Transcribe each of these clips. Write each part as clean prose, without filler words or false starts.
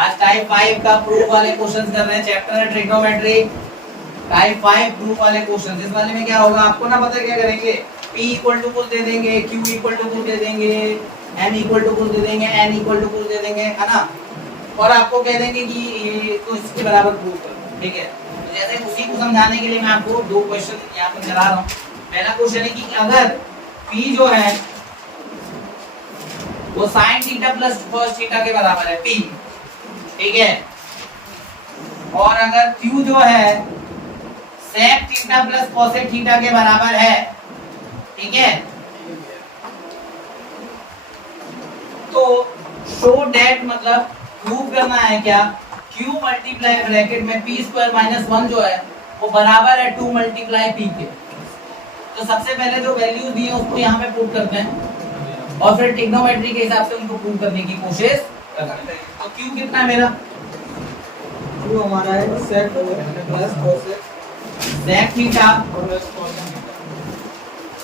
आज टाइप 5 का प्रूफ वाले क्वेश्चंस कर रहे हैं, चैप्टर है ट्रिग्नोमेट्री, टाइप 5 प्रूफ वाले क्वेश्चंस। इस वाले में क्या होगा आपको ना पता है क्या करेंगे, p इक्वल टू कुछ दे देंगे, q इक्वल टू कुछ दे देंगे, m इक्वल टू कुछ दे देंगे, n इक्वल टू कुछ दे देंगे, है ना, और आपको कह देंगे कि ये तो इसके बराबर प्रूफ करो, ठीक है। तो जैसे उसी को समझाने के लिए मैं आपको दो क्वेश्चन यहाँ पर करा रहा हूँ। पहला क्वेश्चन है कि अगर p जो है वो sin theta plus cos theta के बराबर है, p, ठीक है, और अगर q जो है sec theta plus cosec theta के बराबर है, ठीक है, तो शो डेट मतलब प्रूव करना है क्या, q मल्टीप्लाई ब्रैकेट में p स्क्वायर माइनस 1 जो है वो बराबर है 2 मल्टीप्लाई p के। तो सबसे पहले जो वैल्यूज दी है उसको यहाँ पे पुट करते हैं और फिर ट्रिग्नोमेट्री के हिसाब से उनको प्रूव करने की कोशिश करते हैं। तो q कितना है मेरा, q हमारा है sec plus cosec sec theta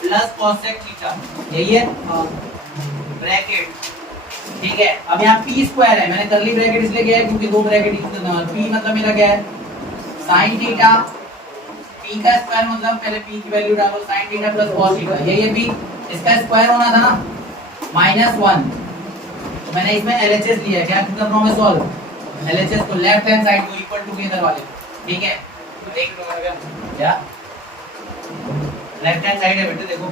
plus cosec theta, यही है ब्रैकेट, ठीक है। अब यहाँ p स्क्वायर है, मैंने करली ब्रैकेट इसलिए किया है क्योंकि दो ब्रैकेट यूज करना है। p मतलब मेरा क्या है sin थीटा, p का स्क्वायर मतलब पहले p की वैल्यू डालो, sin theta plus cos theta, यही है p, इसका स्क्वायर होना था ना -1, तो मैंने इसमें LHS लिया है। क्या कर रहा हूं मैं सॉल्व, LHS को लेफ्ट हैंड साइड को इक्वल टू के इधर वाले, ठीक है, देख लो क्या लेफ्ट हैंड साइड है बेटे, देखो,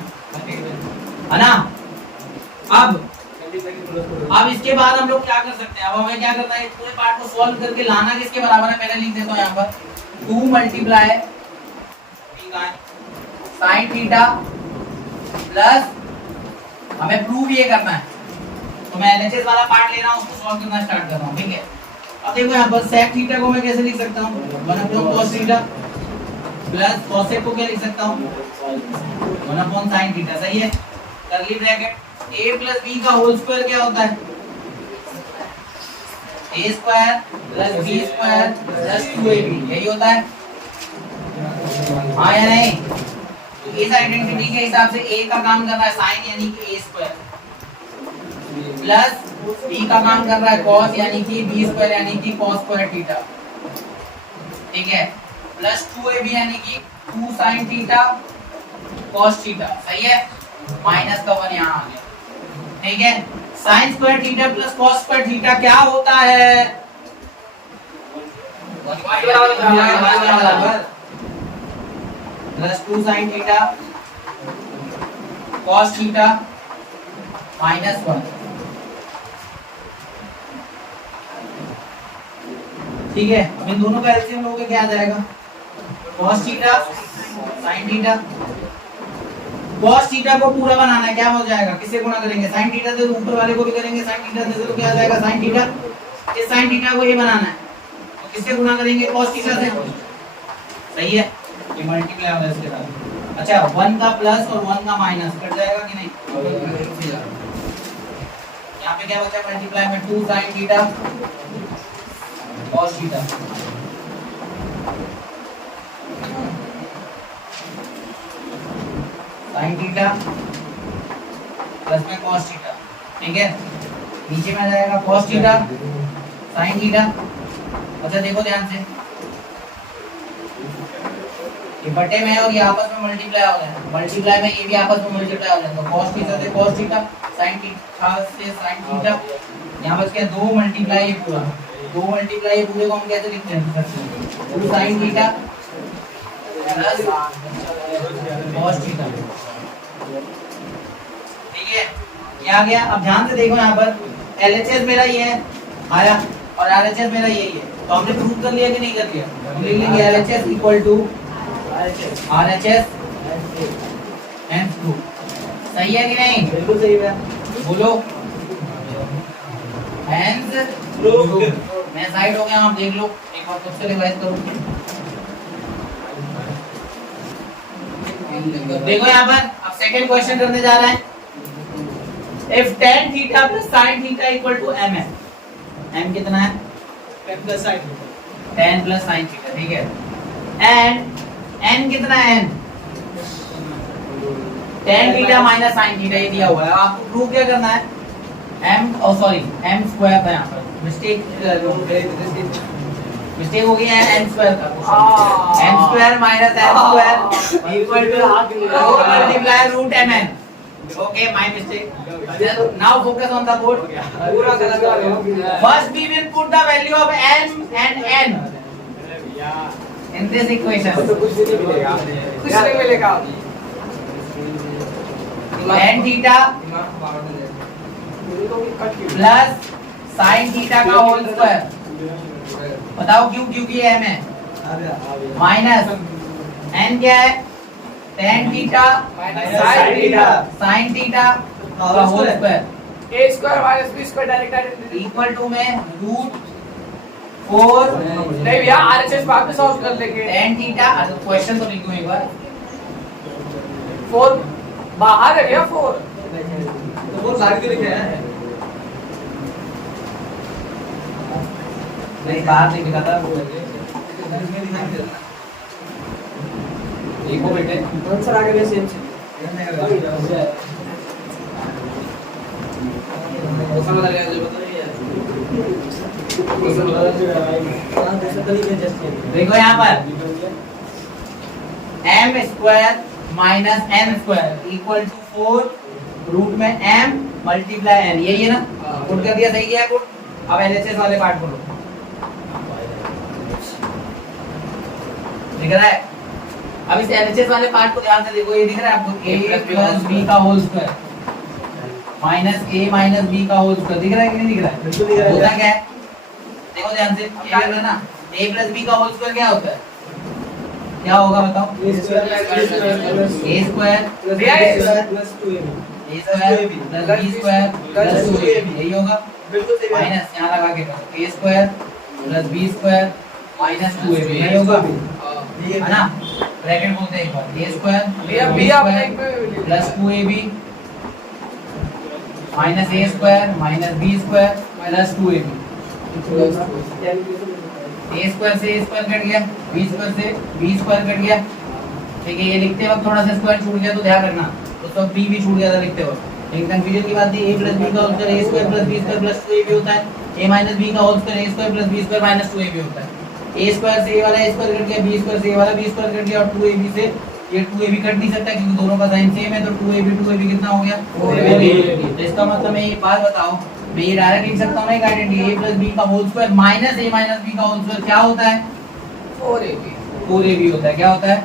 है ना। अब इसके बाद हम लोग क्या कर सकते हैं, अब हमें क्या करना है, पूरे पार्ट को सॉल्व करके लाना किसके बराबर है, पहले लिख देता हूं यहाँ पर 2 मल्टीप्लाई sin थीटा प्लस, हमें प्रूव ये करना है, तो मैं LHS वाला पार्ट ले रहा हूं, उसको सॉल्व करना स्टार्ट कर रहा हूं, ठीक है। अब देखो यहाँ पर sec थीटा को मैं कैसे लिख सकता हूँ, 1/cos थीटा प्लस cosec को क्या लिख सकता हूँ, 1/sin थीटा, सही है। करली ब्रैकेट a प्लस b का होल स्क्वायर क्या होता है, a square plus b square plus 2ab, यही होता है, हाँ या नहीं। तो इस आइडेंटिटी के हिसाब से a का काम कर रहा है sin यानी कि a स्क्वायर प्लस b का काम कर रहा है cos यानी कि b स्क्वायर यानी कि cos स्क्वायर थीटा, ठीक है, प्लस 2ab यानी कि 2 sin थीटा cos थीटा, सही है, माइनस का 1 यहाँ आ गया, ठीक है। sin square theta plus cos square theta क्या होता है, plus 2 sin theta cos theta minus 1, ठीक है। अब इन दोनों का एलसीएम लोगे क्या आ जाएगा, cos theta sin theta, cos theta को पूरा बनाना है, क्या हो जाएगा, किससे गुणा करेंगे, sin थीटा से, ऊपर वाले को भी करेंगे sin थीटा से, तो क्या आ जाएगा sin थीटा, इस sin थीटा को ये बनाना है तो किससे गुणा करेंगे, cos थीटा से, सही है, ये मल्टीप्लाई होगा इसके साथ। अच्छा 1 का प्लस और 1 का माइनस कट जाएगा कि नहीं, यहाँ पे क्या बचा मल्टीप्लाई में 2 sin theta cos theta, sin theta plus में cos थीटा, ठीक है, नीचे में आ जाएगा cos थीटा sin थीटा। अच्छा देखो ध्यान से, ये बटे में और ये आपस में मल्टीप्लाई हो जाए, मल्टीप्लाई में ये भी आपस में मल्टीप्लाई हो जाए, तो cos थीटा से cos थीटा, sin थीटा से sin थीटा, यहाँ बच गया 2 मल्टीप्लाई, ये पूरा 2 मल्टीप्लाई, ये पूरे को हम कैसे लिखते हैं, 2 sin theta plus cos theta, ठीक है, ये आ गया। अब ध्यान से देखो यहाँ पर LHS मेरा ये है आया और RHS मेरा यही है, तो हमने प्रूव कर लिया कि नहीं कर लिया, हम लिख लेंगे LHS equal to RHS and 2, सही है कि नहीं, बिल्कुल सही है, बोलो hands proof। मैं साइड हो गया, आप देख लो एक बार खुद से रिवाइज करो, देखो यहाँ पर अब सेकंड क्वेश्चन करने जा रहे हैं, if tan theta plus sin theta equal to m है, m कितना है, 10 plus sin tan plus sin theta, ठीक है, and n कितना है, n tan theta minus sin theta, ये दिया हुआ है, आपको प्रूव क्या करना है, m, oh sorry m square था यहाँ पर, मिस्टेक हो गई है n स्क्वायर का n square minus n square equal to 4 multiply root mn. Okay, my mistake. Now focus on the board. पूरा गलत आ गया. First we will put the value of n and n in this equation. तो कुछ भी नहीं मिलेगा. कुछ नहीं मिलेगा. n theta plus sin theta का होल स्क्वायर. बताओ क्यों? क्योंकि m है माइनस n क्या है? tan थीटा sin थीटा का whole square a square minus b square direct equal to में रूट 4 नहीं भैया आरएचएस बाद में सॉल्व कर लेंगे. tan theta. अच्छा क्वेश्चन तो लिखूं एक बार. 4 बाहर है भैया 4. तो वो सारी के लिखे हैं. नहीं बाहर नहीं लिखा था. देखो बेटे आंसर आगे में सेम समझ आ गया. जो बताइए देखो यहाँ पर m square minus n square equal to 4 root में m मल्टीप्लाई n. यही है ना? पुट कर दिया. सही है पुट. अब एलएचएस वाले पार्ट बोलो. दिख रहा है? अब इस एलएचएस वाले पार्ट को ध्यान से देखो. ये दिख रहा है आपको? a प्लस b का whole square minus a minus b का होल स्क्वायर. दिख रहा है कि नहीं दिख रहा है? बिल्कुल दिख रहा है. होता क्या है? देखो ध्यान से. क्या है ना? a प्लस b का होल स्क्वायर क्या होता है? क्या होगा बताओ? a square a square plus 2ab a square plus b square plus 2ab. यही होगा. बिल्कुल सही बात. माइनस यहाँ लगा के करो. a square plus b square minus 2ab. यही होगा है ना? ब्रैकेट बोलते हैं एक बार. a स्क्वायर भैया b आपने plus 2ab minus a square minus b square plus 2ab. a square से a स्क्वायर कट गया. b स्क्वायर से b स्क्वायर कट गया. ठीक है. ये लिखते वक्त थोड़ा सा स्क्वायर छूट गया तो ध्यान रखना. उस वक्त b भी छूट गया था लिखते वक्त. लेकिन कंफ्यूजन की बात थी. a प्लस b का whole square a square plus b square plus 2ab होता है. a माइनस b का whole square a square plus b square minus 2ab होता है. a स्क्वायर से a वाला a स्क्वायर कट गया. b स्क्वायर से a वाला b स्क्वायर कट गया. और 2ab से ये 2ab कट नहीं सकता क्योंकि दोनों का साइन सेम है. तो 2ab कितना हो गया? 4ab. तो इसका मतलब मैं ये बात बताओ. मैं ये डायरेक्ट लिख सकता हूं ना एक आइडेंटिटी. a प्लस b का whole square minus a minus b का होल स्क्वायर क्या होता है? 4ab होता है. क्या होता है?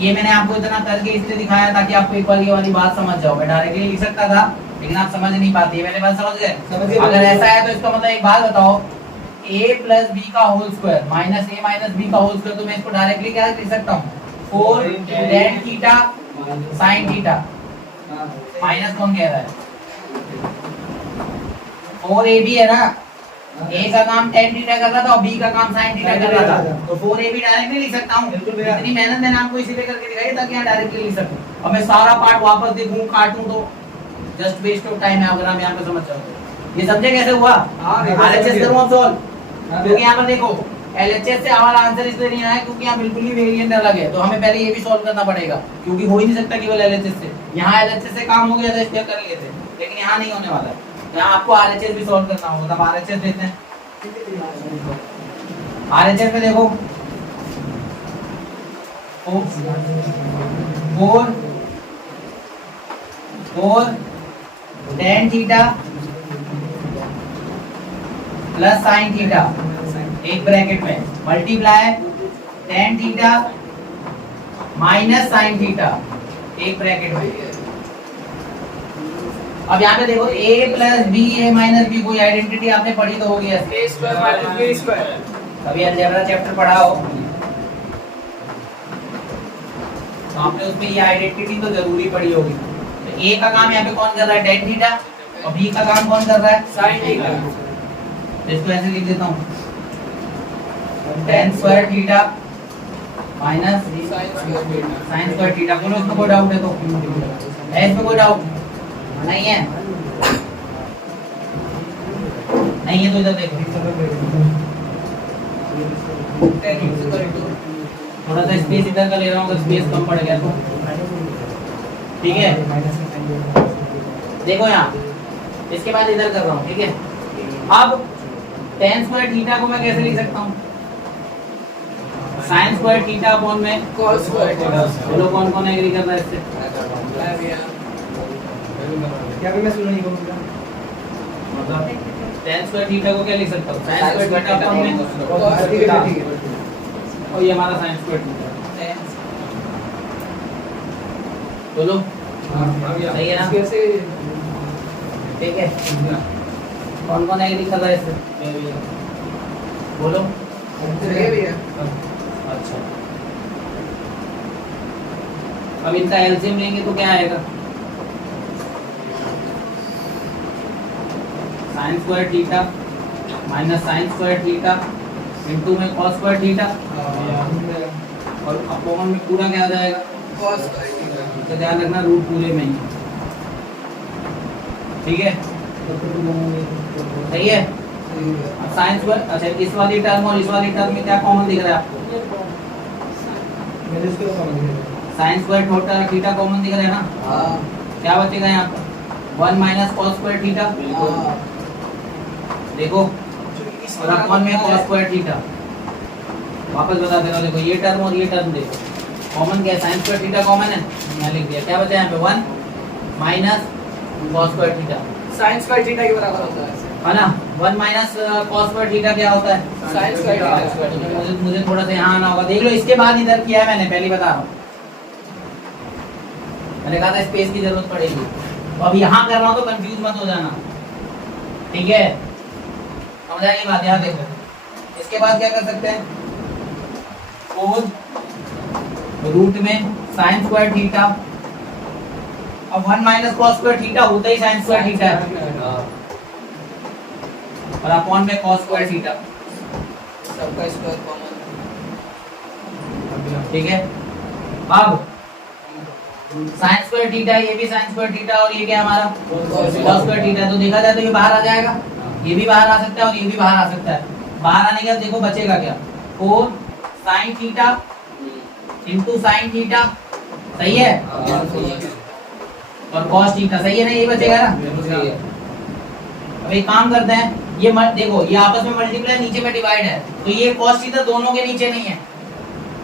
ये मैंने आपको इतना करके इसलिए दिखाया ताकि आपको एक बार ये वाली बात समझ जाओ. मैं डायरेक्टली लिख सकता था लेकिन आप समझ नहीं पाते. मैंने बात समझ गए? अगर ऐसा है तो इसका मतलब एक बात बताओ. a प्लस b का whole square minus a minus b का होल स्क्वायर. तो मैं इसको डायरेक्टली क्या लिख सकता हूँ? 4 tan theta sin theta minus कौन कह रहा है? 4ab है ना? a का काम tan थीटा कर रहा था और b का काम sin थीटा कर रहा था. तो 4ab डायरेक्टली लिख सकता हूँ. इतनी मेहनत मैंने आपको इसीलिए करके दिखाई ताकि यहाँ डायरेक्टली लिख सकूं. अब मैं सारा पार्ट वापस देखूं काटूं तो जस्ट वेस्ट ऑफ टाइम है. अगर आप यहाँ पे समझ जाओ. ये समझे कैसे हुआ? आरएचएस करूं अब सॉल्व. क्योंकि यहाँ पर देखो एलएचएस से हमारा आंसर इसलिए नहीं आया क्योंकि यहाँ बिल्कुल ही वेरिएंट अलग है. तो हमें पहले ये भी सॉल्व करना पड़ेगा क्योंकि हो ही नहीं सकता केवल एलएचएस से. यहाँ एलएचएस से काम हो गया था इसलिए कर लिए थे. लेकिन यहाँ नहीं होने वाला है. यहाँ आपको आरएचएस भी सॉल्व करना होगा. तब आरएचएस देते हैं. आरएचएस में देखो 4 tan theta plus sin theta एक ब्रैकेट में multiply tan theta minus sin theta एक ब्रैकेट में. अब यहाँ पे देखो a plus b a minus b कोई आइडेंटिटी आपने पढ़ी तो होगी. a square minus b square अभी अलजेब्रा चैप्टर पढ़ा हो तो आपने उसमें ये आइडेंटिटी तो जरूरी पढ़ी होगी. तो a का काम यहाँ पे कौन कर रहा है? tan theta. और b का काम कौन कर रहा है? sin theta. इसको ऐसे लिख देता हूँ tan square theta minus sin square theta. बोलो इसमें कोई डाउट है तो? है इसमें कोई डाउट? नहीं है? नहीं है तो इधर देखो. थोड़ा सा स्पेस इधर का ले रहा हूँ. अगर स्पेस कम पड़ गया तो ठीक है. देखो यहाँ इसके बाद इधर कर रहा हूँ. ठीक है. अब tan स्क्वायर थीटा को मैं कैसे लिख सकता हूँ? sin स्क्वायर थीटा अपॉन में cos स्क्वायर थीटा। चलो कौन कौन एग्री कर रहा है इससे? मैं भी यार। क्या भी मैं सुन नहीं कहूँगा मतलब tan स्क्वायर थीटा को क्या लिख सकता हूँ? sin स्क्वायर थीटा अपॉन में ठीक है ठीक है और ये हमारा sin स्क्वायर थीटा। बोलो सही है ना? कैसे ठीक है कौन कौन एग्री कर रहा है इससे? बोलो सही भी है। अच्छा अब इनका एलसीएम लेंगे तो क्या आएगा? sin square theta minus sin square theta into में cos स्क्वायर थीटा और अपॉन में पूरा क्या आ जाएगा? cos square theta. तो ध्यान रखना रूट पूरे में ही है। ठीक है सही है। अब sin स्क्वायर अच्छा इस वाली टर्म और इस वाली टर्म में क्या कॉमन दिख रहा है आपको? मेरे इसके ऊपर sin स्क्वायर थीटा कॉमन दिख रहा है ना? हाँ। क्या बचेगा यहाँ पर? 1 माइनस cos स्क्वायर थीटा हाँ। देखो और अपॉन में cos स्क्वायर थीटा वापस बता दे रहा हूँ। देखो ये टर्म और ये टर्म देखो कॉमन क्या है? sin स्क्वायर थीटा कॉमन है, मैं लिख दिया। क्या बचा यहाँ पे? 1 minus cos square theta sin square theta के बराबर होता है। है ना? 1 माइनस cos स्क्वायर थीटा क्या होता है? sin square theta. मुझे थोड़ा सा यहाँ आना होगा। देख लो इसके बाद इधर किया है मैंने, पहले बता रहा हूँ। मैंने कहा था स्पेस की जरूरत पड़ेगी, तो अब यहाँ कर रहा हूँ तो कंफ्यूज मत हो जाना। ठीक है समझ आएगी बात? यहाँ देखो इसके बाद क्या कर सकते हैं? 4 रूट में sin स्क्वायर थीटा। अब 1 माइनस cos स्क्वायर थीटा होता ही sin स्क्वायर थीटा है और अपॉन में cos स्क्वायर थीटा। सबका स्क्वायर कॉमन। ठीक है अब sin स्क्वायर थीटा, ये भी sin स्क्वायर थीटा और ये क्या हमारा cos स्क्वायर थीटा। तो देखा जाए तो ये बाहर आ जाएगा, ये भी बाहर आ सकता है और ये भी बाहर आ सकता है। बाहर आने के बाद देखो बचेगा क्या? 4 sin theta into sin theta सही है और cos थीटा सही है ना? ये बचेगा ना? अब एक काम करते हैं, ये देखो ये आपस में मल्टीप्लाई नीचे में डिवाइड है तो ये cos थीटा दोनों के नीचे नहीं है।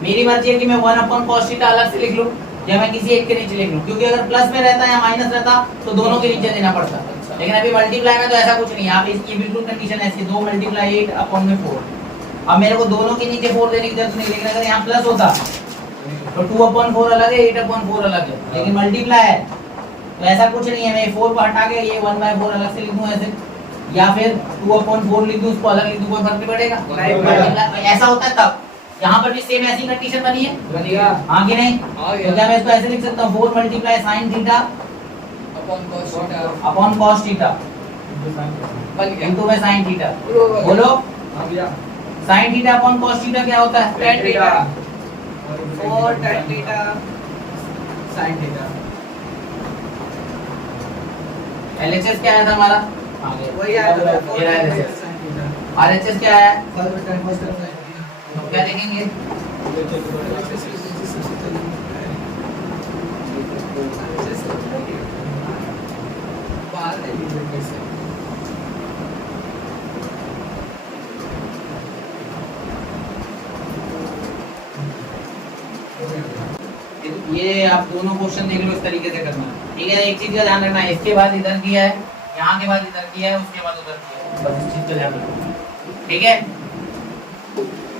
मेरी मर्जी है कि मैं 1 अपॉन cos थीटा अलग से लिख लूं या मैं किसी एक के नीचे लिख लूं, क्योंकि अगर प्लस में रहता या माइनस रहता तो दोनों के नीचे देना पड़ता। लेकिन अभी मल्टीप्लाई में तो ऐसा कुछ नहीं है। आप इसकी बिल्कुल कंडीशन ऐसी 2 मल्टीप्लाई 8 अपॉन में 4। अब मेरे को दोनों के नीचे 4 देने की जरूरत नहीं, लेकिन अगर यहाँ प्लस होता तो 2 अपॉन 4 अलग है, 8 अपॉन 4 अलग है। लेकिन मल्टीप्लाई है तो ऐसा कुछ नहीं है। मैं 4 को हटा के ये 1/4 अलग से लिख दूं ऐसे, या फिर 2 अपॉन 4 लिख दूं, उसको अलग लिख दूं, कोई फर्क नहीं पड़ेगा। ऐसा होता है तब। यहाँ पर भी सेम ऐसी कंडीशन बनी है, बनेगा। हाँ कि नहीं? हाँ तो क्या मैं इसको ऐसे लिख सकता हूँ? 4 multiply sin theta upon cos theta upon cos theta बन गया। इनटू में sin थीटा। बोलो। बोलो sin theta upon cos theta क्या होता है? tan theta 4 tan theta sin theta. LHS क्या आया था हमारा? वही आया था 4 ये tan LHS। Theta sin theta. RHS क्या आया? फर्स्ट टाइम फर्स्ट टाइम तो क्या देखेंगे? बाहर नहीं कैसे? ये आप दोनों क्वेश्चन देख लो, इस तरीके से करना है। ठीक है एक चीज का ध्यान रखना है, इसके बाद इधर किया है, यहाँ के बाद इधर किया है, उसके बाद उधर किया है, बस इस चीज का ध्यान रखना। ठीक है